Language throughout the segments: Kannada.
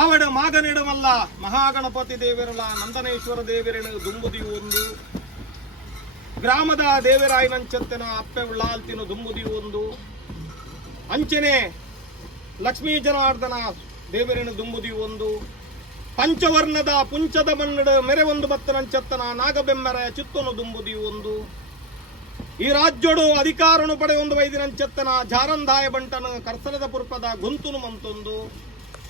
ಆವಡ ಮಾಗನಿಡಮಲ್ಲ ಮಹಾಗಣಪತಿ ದೇವಿರಲ್ಲ ನಂದನೇಶ್ವರ ದೇವಿರಣ ದುಂಬುದಿ ಒಂದು. ಗ್ರಾಮದ ದೇವರಾಯನಂಚತ್ತಿನ ಅಪ್ಪೆ ಉಳ್ಳಾಲ್ತಿನ ದುಂಬುದಿ ಒಂದು. ಅಂಚನೆ ಲಕ್ಷ್ಮೀ ಜನಾರ್ದನ ದೇವರಿನ ದುಂಬುದಿ ಒಂದು. ಪಂಚವರ್ಣದ ಪುಂಚದ ಮನ್ನಡ ಮೆರೆ ಒಂದು ಬತ್ತನಂಚತ್ತನ ನಾಗಬೆಮ್ಮರ ಚಿತ್ತನು ದುಂಬುದಿ ಒಂದು. ಈ ರಾಜ್ಯೋಡು ಅಧಿಕಾರನು ಪಡೆ ಒಂದು ವೈದಿನಂಚತ್ತನ ಜಾರಂದಾಯ ಬಂಟನ ಕರ್ಸನದ ಪುರ್ಪದ ಗುಂತುನು ಮಂತೊಂದು.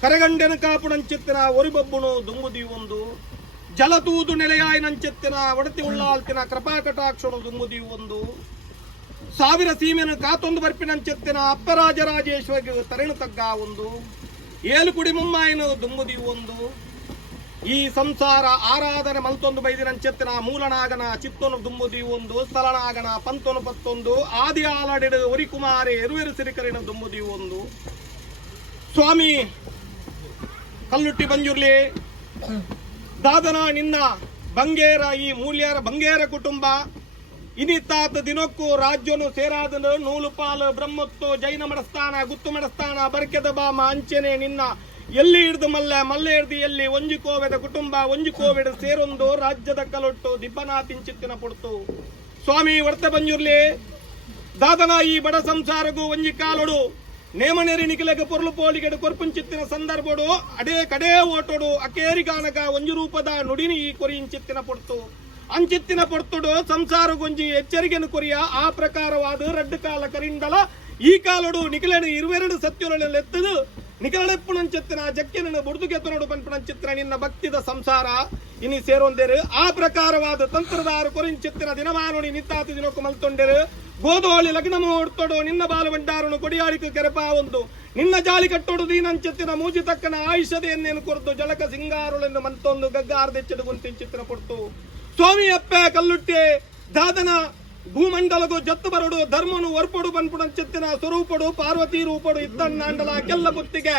ಕರಗಂಡೆನ ಕಾಪುನಂಚೆತ್ತಿನ ಒರಿಬಬ್ಬುನು ದುಂಗುದಿ ಒಂದು ಜಲತೂದು ನೆಲೆಯಾಯನಂಚೆತ್ತಿನ ಒಡತಿ ಉಳ್ಳಾಲ್ತಿನ ಕೃಪಾಕಟಾಕ್ಷಣು ದುಂಗುದಿ ಒಂದು ಸಾವಿರ ಸೀಮೆನ ಕಾತೊಂದು ಬರ್ಪಿನಂಚೆತ್ತಿನ ಅಪ್ಪರಾಜರಾಜೇಶ್ವರಿಗೆ ತರಣು ತಗ್ಗ ಒಂದು ಏಳುಕುಡಿ ಮುಮ್ಮಾಯಿನ ದುಂಗುದಿ ಒಂದು ಈ ಸಂಸಾರ ಆರಾಧನೆ ಮಲ್ತೊಂದು ಬೈದಿನಂಚೆತ್ತಿನ ಮೂಲನಾಗನ ಚಿತ್ತೊನು ದುಂಬುದಿ ಒಂದು ಸ್ಥಳನಾಗನ ಪಂತೊನು ಪತ್ತೊಂದು. ಆದಿ ಆಲಡಿಡ ಒರಿಕುಮಾರಿ ಎರುವೆರು ಸಿರಿಕರಿನ ದುಂಬುದಿ ಒಂದು ಸ್ವಾಮಿ ಕಲ್ಲುಟ್ಟಿ ಬಂಜುರ್ಲಿ ದಾದನ, ನಿನ್ನ ಬಂಗೇರ, ಈ ಮೂಲ್ಯರ ಬಂಗೇರ ಕುಟುಂಬ. ಇನಿತಾತ ದಿನಕ್ಕೂ ರಾಜ್ಯನು ಸೇರಾದನು. ನೂಲು ಪಾಲು ಬ್ರಹ್ಮತ್ತು, ಜೈನ ಮಡಸ್ಥಾನ ಗುತ್ತು ಮಡಸ್ಥಾನ ಬರ್ಕೆದ ಬಾಮ, ಅಂಚನೆ ನಿನ್ನ. ಎಲ್ಲಿ ಹಿಡಿದು ಮಲ್ಲೆ? ಮಲ್ಲೆ ಹಿಡ್ದು ಎಲ್ಲಿ? ಒಂಜಿ ಕೋವೆದ ಕುಟುಂಬ, ಒಂಜಿ ಕೋವೆಡ ಸೇರೊಂದು. ರಾಜ್ಯದ ಕಲೊಟ್ಟು, ದಿಬ್ಬನಾ ತಿಂಚಿತ್ತಿನ ಪುಡ್ತು. ಸ್ವಾಮಿ, ವರ್ತ ಬಂಜುರ್ಲಿ ದಾದನ, ಈ ಬಡ ಸಂಸಾರಗೂ ಒಂಜಿ ಕಾಲೊಡು. ನೇಮನೇರಿ ನಿಖಿಲೆಗ ಪೊರ್ಲು ಪೋಳಿಗೆಡು ಕೊರ್ಪುಂಚಿತ್ತಿನ ಸಂದರ್ಭಡು, ಅಡೇ ಕಡೇ ಓಟೋಡು ಅಕೇರಿಗಾನಗ ಒಂಜಿ ರೂಪದ ನುಡಿನಿ ಈ ಕೊರಿಯಿಂಚಿತ್ತಿನ ಪೊಡ್ತು. ಅಂಚಿತ್ತಿನ ಪೊಡ್ತುಡು ಸಂಸಾರ ಗೊಂಜಿ ಎಚ್ಚರಿಕೆನು ಕೊರಿಯ, ಆ ಪ್ರಕಾರವಾದ ರಡ್ಡು ಕಾಲ ಕರಿಂದಲ ಈ ಕಾಲಡು ನಿಖಿಲೆನು ಇರುವೆರಡು ಸತ್ಯುలలో ಎತ್ತದು ನಿಖಲೆಪ್ಪುಣಂಚಿತ್ತಿನ ಜಕ್ಕಿನ ಬುಡ್ದು ಗೆತ್ತನೋಡು ಪನ್ಪುಣಂಚಿತ್ತಿನ ನಿನ್ನ ಭಕ್ತಿದ ಸಂಸಾರ. ಇನಿ ಸೇರೊಂದೇರು, ಆ ಪ್ರಕಾರವಾದ ತಂತ್ರದಾರು ಕೊರಿಂಚಿತ್ತಿನ ದಿನಮಾನುಡಿ ನಿತ್ತಾತು ದಿನಕ್ಕೂ ಮಲ್ತೊಂಡೆರು. ಗೋದೋಳಿ ಲಗ್ನ ಮುಹೂರ್ತೋಡು ನಿನ್ನ ಬಾಲ ಬಂಡಾರನು ಕೊಡಿಯಾಳಿಕ ಕೆರಪ ಒಂದು. ನಿನ್ನ ಜಾಲಿ ಕಟ್ಟೋಡು ದೀನಂಚೆತ್ತಿನ ಮೂಜಿ ತಕ್ಕನ ಆಯುಷದೆಯನ್ನೇನು ಕೊರತು ಜಲಕ ಸಿಂಗಾರುಳನ್ನು ಮಂತೊಂದು ಗಗ್ಗಾರ್ದೆಚ್ಚಡು ಗುಂತಿಂಚಿತ್ತಿನ ಕೊಡ್ತು. ಸ್ವಾಮಿ ಅಪ್ಪೆ ಕಲ್ಲುಟ್ಟಿ, ದಾದನ ಭೂಮಂಡಲಗು ಜತ್ತು ಬರಡು, ಧರ್ಮನು ಒರ್ಪಡು ಬನ್ಪುಡಂಚೆತ್ತಿನ ಸ್ವರೂಪಡು, ಪಾರ್ವತಿ ರೂಪಡು ಇದ್ದಣ್ಣಾಂಡಲ ಕೆಲ್ಲ ಬುತ್ತಿಗೆ.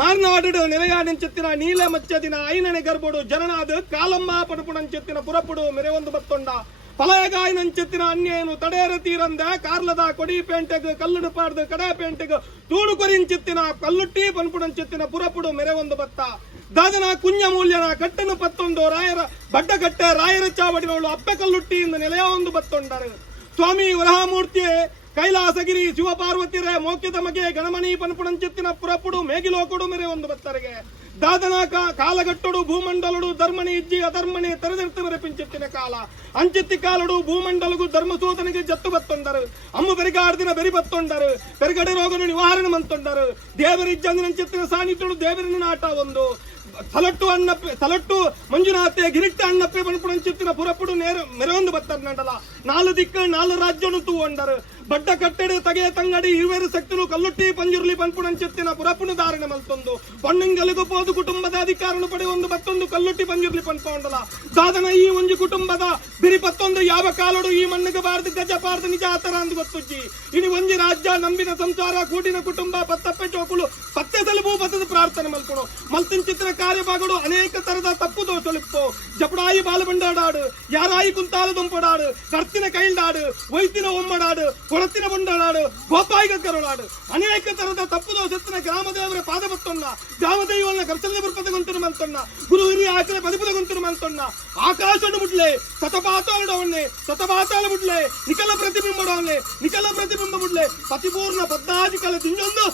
ಮಾರ್ನಾಡು ನೆಲೆಯಾಡಂಚೆತ್ತಿನ ನೀಲ ಮಚ್ಚದಿನ ಐನನೆ ಗರ್ಬಡು ಜನನಾದ ಕಾಲಮ್ಮ ಪಡುಪುಡಂಚೆತ್ತಿನ ಪುರಪುಡು, ಮೆರೆವೊಂದು ಬತ್ತೊಂಡ. ಪಲಯಗಾಯಿನಂಚೆತ್ತಿನ ಅನ್ಯೇನು ತಡೇರ ತೀರಂದ, ಕಾರ್ಲದ ಕೊಡಿ ಪೇಂಟೆಗ್, ಕಲ್ಲುಡು ಪಾಡ್ದು ಕಡೆ ಪೇಂಟೆಗ್ ತೂಡು ಕೊರಿಂಚಿತ್ತಿನ ಕಲ್ಲುಟ್ಟಿ ಪನ್ಪುಡಂಚಿತ್ತಿನ ಪುರಪುಡು ಮೆರೆವೊಂದು ಬತ್ತ. ದಾದನ ಕುಂಜ ಮೂಲ್ಯನ ಕಟ್ಟನು ಪತ್ತೊಂದು ರಾಯರ ಬಡ್ಡಗಟ್ಟೆ ರಾಯರ ಚಾವಡಿನವಳು ಅಪ್ಪೆ ಕಲ್ಲುಟ್ಟಿಯಿಂದ ನೆಲೆಯ ಒಂದು ಬತ್ತೊಂಡರು. ಸ್ವಾಮಿ ವರಹಮೂರ್ತಿ ಕೈಲಾಸಗಿರಿ ಶಿವಪಾರ್ವತಿರೇ ಮೋಕ್ಯದ ಮಗೆ ಗಣಮಣಿ ಪನ್ಪುಣಂಚಿತ್ತಿನ ಪುರಪುಡು ಮೇಗಿಲೋಕೊಡು ಮೇರೆ ಒಂದು ಬತ್ತರಿಗೆ ದಾದನ ಕಾಲಗಟ್ಟೊಡು ಭೂಮಂಡಲುಡು, ಧರ್ಮಣಿ ಇಜ್ಜಿ ಅಧರ್ಮಣಿ ತೆರೆದಿರ್ತ ಮೆರೆ ಪಿಂಚಿತ್ತಿನ ಕಾಲ. ಅಂಚಿತ್ತಿ ಕಾಲಡು, ಭೂಮಂಡಲಗು ಧರ್ಮಸೂತನಿಗೆ ಜತ್ತು ಬತ್ತೊಂಡರು ಅಮ್ಮ ಬೆರಿಗಾಡ್ದಿನ ಬೆರಿ ಬತ್ತೊಂಡರು ಬೆರಗಡೆ ರೋಗನು ನಿವಾರಣೆ ಮಂತೊಂಡರು ದೇವರಿಜ್ಜಂದಿನಂಚಿತ್ತಿನ ಸಾನಿಟ್ಟುಡು ದೇವರಿನ ನಾಟ ಒಂದು. ತಲಟ್ಟು ಅಣ್ಣಪ್ಪೆ ತಲಟ್ಟು ಮಂಜುನಾಥೆ ಗಿರಿಟ್ಟ ಅಣ್ಣಪ್ಪೆ ಪಣಪುಣಂಚಿತ್ತಿನ ಪುರಪುಡು ನೇರ ಮೆರವೊಂದು ಬತ್ತರ್ ನಂಡಲ ನಾಲ್ಕು ದಿಕ್ಕ ನಾಲ್ಕು ರಾಜ್ಯನು ತೂವಂಡರು ಬಡ್ಡ ಕಟ್ಟೆಡು ತಗೆ ತಂಗಡಿ ಇರುವೆರು ಸಕ್ತನು ಕಲ್ಲುಟ್ಟಿ ಪಂಜುರ್ಲಿ ಪನ್ಪುಣಂಚಿತ್ತಿನ ಪುರಪುನು ಧಾರಣೆ ಮಲ್ತೊಂದು. ಪಣ್ಣಂಗಲಿಗೂ ಪೋದು ಕುಟುಂಬದ ಪಡೆ ಒಂದು ಬತ್ತೊಂದು ಕಲ್ಲುಟ್ಟಿ ಪಂಜುರ್ಲಿ ಪನ್ಪೊಂಡಲ ದಾದನ ಈ ಒಂಜಿ ಕುಟುಂಬದ ಬಿರಿ ಪತ್ತೊಂದು ಯಾವ ಕಾಲಡು ಈ ಮಣ್ಣಿಗೆ ಬಾರದು ಗಜ ಬಾರದು ನಿಜ ಆತರ ಅಂದು ಗೊತ್ತುಜ್ಜಿ. ಇನಿ ಒಂಜಿ ರಾಜ್ಯ ನಂಬಿನ ಸಂಸಾರ ಕೂಡಿನ ಕುಟುಂಬ ಪತ್ತಪ್ಪೆ ಚೋಕುಲು ಪತ್ತೆ ಸಲುಬು ಬತ್ತದ ಪ್ರಾರ್ಥನೆ ಮಲ್ಕೊಳು ಮಲ್ತಿನ ಚಿತ್ರ ಕಾರ್ಯಭಾಗಡು ಅನೇಕ ತರದ ತಪ್ಪು ದೋಷಲಿಪ್ಪು ಜಪಡಾಯಿ ಬಾಲಬಂಡಾಡಾಡು ಯಾರಾಯಿ ಕುಂತಾಲ ದುಂಪಡಾಡು ಕರ್ತಿನ ಕೈಲ್ಡಾಡು ವೈತಿನ ಒಮ್ಮಡಾಡು ಕೊಳತಿನ ಬಂಡಾಡಾಡು ಗೋಪಾಯಿಗ ಕರುಳಾಡು ಅನೇಕ ತರದ ತಪ್ಪು ದೋಷತ್ತಿನ ಗ್ರಾಮದೇವರ ಪಾದ ಬತ್ತೊನ್ನ ಗ್ರಾಮದೈವನ ಕರ್ಸಲ ಬುರ್ಪದ ಗೊಂತರು ಮಲ್ತೊನ್ನ ಗುರು ಹಿರಿಯ ಆಕಲ ಪದಿಪದ ಗೊಂತರು ಮಲ್ತೊನ್ನ ಆಕಾಶನು ಬಿಡ್ಲೆ ಸತಪಾತಾಳಡವನ್ನೇ ಸತಪಾತಾಳ ಬಿಡ್ಲೆ ನಿಖಲ ಪ್ರತಿಬಿಂಬಡವನ್ನೇ ನಿಖಲ ಪ್ರತಿಬಿಂಬ ಬಿಡ್ಲೆ ಪತಿಪೂರ್ಣ ಪದ್ದಾದಿ ಕಲೆ ದಿಂಜೊಂದು